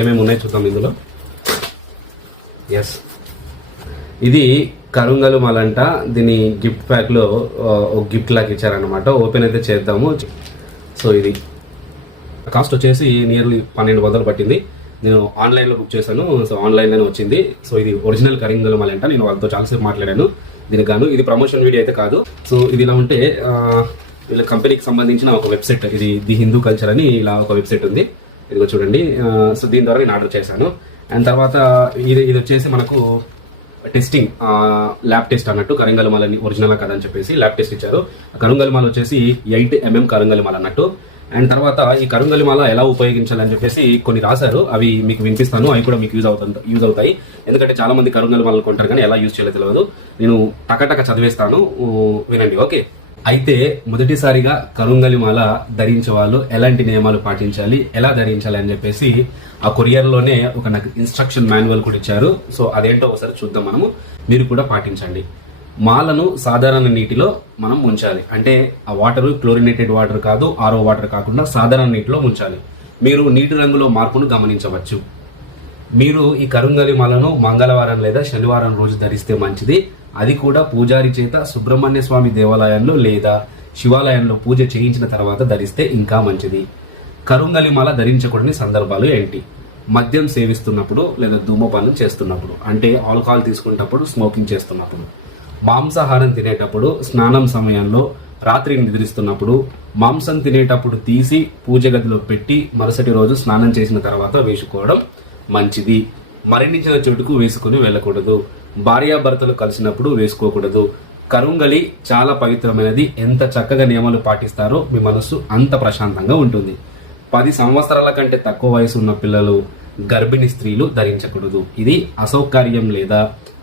ఏమేమి ఉన్నాయి చూద్దాం ఇందులో. ఎస్, ఇది కరుంగలు మాలంట. దీని గిఫ్ట్ ప్యాక్లో ఒక గిఫ్ట్ లాగా ఇచ్చారనమాట. ఓపెన్ అయితే చేద్దాము. సో ఇది కాస్ట్ వచ్చేసి నియర్లీ 1200 పట్టింది. నేను ఆన్లైన్లో బుక్ చేశాను. సో ఆన్లైన్లోనే వచ్చింది. సో ఇది ఒరిజినల్ కరింగల్ మాలంట. నేను వాళ్ళతో చాలాసేపు మాట్లాడాను దీనికి గాను. ఇది ప్రమోషన్ వీడియో అయితే కాదు. సో ఇది ఇలా ఉంటే వీళ్ళ కంపెనీకి సంబంధించిన ఒక వెబ్సైట్, ఇది ది హిందూ కల్చర్ అని ఇలా ఒక వెబ్సైట్ ఉంది. ఇదిగో చూడండి. సో దీని ద్వారా నేను ఆర్డర్ చేశాను. అండ్ తర్వాత ఇది వచ్చేసి మనకు టెస్టింగ్, ల్యాబ్ టెస్ట్ అన్నట్టు. కరింగల్ మాలని ఒరిజినల్ కదని చెప్పేసి ల్యాబ్ టెస్ట్ ఇచ్చారు. కరింగల్ మాల వచ్చేసి 8 mm కరింగల్ మాల అన్నట్టు. అండ్ తర్వాత ఈ కరింగలి మాల ఎలా ఉపయోగించాలని చెప్పేసి కొన్ని రాశారు. అవి మీకు వినిపిస్తాను. అవి కూడా మీకు యూజ్ అవుతాయి. ఎందుకంటే చాలా మంది కరింగలి మాలలు కొంటారు కానీ ఎలా యూజ్ చేయాలో తెలియదు. నేను టకటక చదివేస్తాను, వినండి. ఓకే, అయితే మొదటిసారిగా కరింగలి మాల ధరించే వాళ్ళు ఎలాంటి నియమాలు పాటించాలి, ఎలా ధరించాలి అని చెప్పేసి ఆ కొరియర్లోనే ఒక నాకు ఇన్స్ట్రక్షన్ మాన్యువల్ కూడా ఇచ్చారు. సో అదేంటో ఒకసారి చూద్దాం మనము. మీరు కూడా పాటించండి. మాలను సాధారణ నీటిలో మనం ముంచాలి. అంటే ఆ వాటర్ క్లోరినేటెడ్ వాటర్ కాదు, ఆరో వాటర్ కాకుండా సాధారణ నీటిలో ముంచాలి. మీరు నీటి రంగులో మార్పును గమనించవచ్చు. మీరు ఈ కరింగలి మాలను మంగళవారం లేదా శనివారం రోజు ధరిస్తే మంచిది. అది కూడా పూజారి చేత సుబ్రహ్మణ్య స్వామి దేవాలయంలో లేదా శివాలయంలో పూజ చేయించిన తర్వాత ధరిస్తే ఇంకా మంచిది. కరింగలి మాల ధరించకూడని సందర్భాలు ఏంటి? మద్యం సేవిస్తున్నప్పుడు లేదా ధూమపానం చేస్తున్నప్పుడు, అంటే ఆల్కహాల్ తీసుకున్నప్పుడు, స్మోకింగ్ చేస్తున్నప్పుడు, మాంసాహారం తినేటప్పుడు, స్నానం సమయంలో, రాత్రి నిద్రిస్తున్నప్పుడు, మాంసం తినేటప్పుడు తీసి పూజ గదిలో పెట్టి మరుసటి రోజు స్నానం చేసిన తర్వాత వేసుకోవడం మంచిది. మరణించిన చోటుకు వేసుకుని వెళ్ళకూడదు. భార్యాభర్తలు కలిసినప్పుడు వేసుకోకూడదు. కరింగలి చాలా పవిత్రమైనది. ఎంత చక్కగా నియమాలు పాటిస్తారో మీ మనస్సు అంత ప్రశాంతంగా ఉంటుంది. 10 సంవత్సరాల కంటే తక్కువ వయసు ఉన్న పిల్లలు, గర్భిణీ స్త్రీలు ధరించకూడదు. ఇది అసౌకర్యం లేదా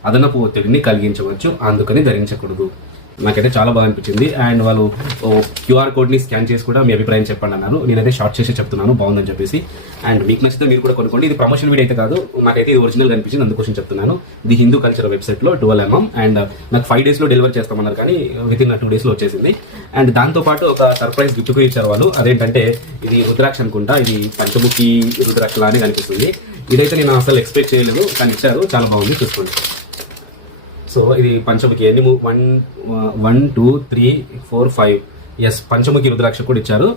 అదనపు ఒత్తిడిని కలిగించవచ్చు, అందుకని ధరించకూడదు. నాకైతే చాలా బాగా అనిపించింది. అండ్ వాళ్ళు క్యూఆర్ కోడ్ని స్కాన్ చేసి కూడా మీ అభిప్రాయం చెప్పండి అన్నారు. నేనైతే షార్ట్ చేసి చెప్తున్నాను బాగుందని చెప్పేసి. అండ్ మీకు నచ్చితే మీరు కూడా కొనుక్కోండి. ఇది ప్రమోషన్ వీడియో అయితే కాదు, నాకైతే ఇది ఒరిజినల్ అనిపించింది, అందుకోసం చెప్తున్నాను. ది హిందూ కల్చర్ వెబ్సైట్లో 12 mm. అండ్ నాకు 5 daysలో డెలివరీ చేస్తామన్నారు కానీ వితిన్ 2 daysలో వచ్చేసింది. అండ్ దాంతోపాటు ఒక సర్ప్రైజ్ గిఫ్ట్ కూడా ఇచ్చారు వాళ్ళు. అదేంటంటే ఇది రుద్రాక్ష అనుకుంటా. ఇది పంచముఖి రుద్రాక్ష లానే కనిపిస్తుంది. ఇదైతే నేను అసలు ఎక్స్పెక్ట్ చేయలేదు కానీ ఇచ్చారు. చాలా బాగుంది, చూసుకోండి. సో ఇది పంచముఖి. ఎన్ని 1 2 3 4 5 ఎస్, పంచముఖి రుద్రాక్ష కూడా ఇచ్చారు.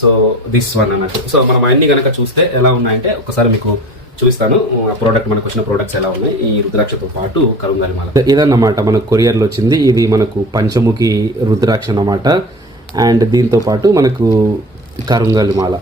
సో దిస్ వన్ అన్నట్టు. సో మనం అన్ని కనుక చూస్తే ఎలా ఉన్నాయంటే ఒకసారి మీకు చూపిస్తాను. ఆ ప్రోడక్ట్, మనకు వచ్చిన ప్రోడక్ట్స్ ఎలా ఉన్నాయి ఈ రుద్రాక్షతో పాటు కరింగలి మాల. ఇదన్నమాట మనకు కొరియర్లో వచ్చింది. ఇది మనకు పంచముఖి రుద్రాక్ష అన్నమాట. అండ్ దీంతో పాటు మనకు కరింగలి మాల.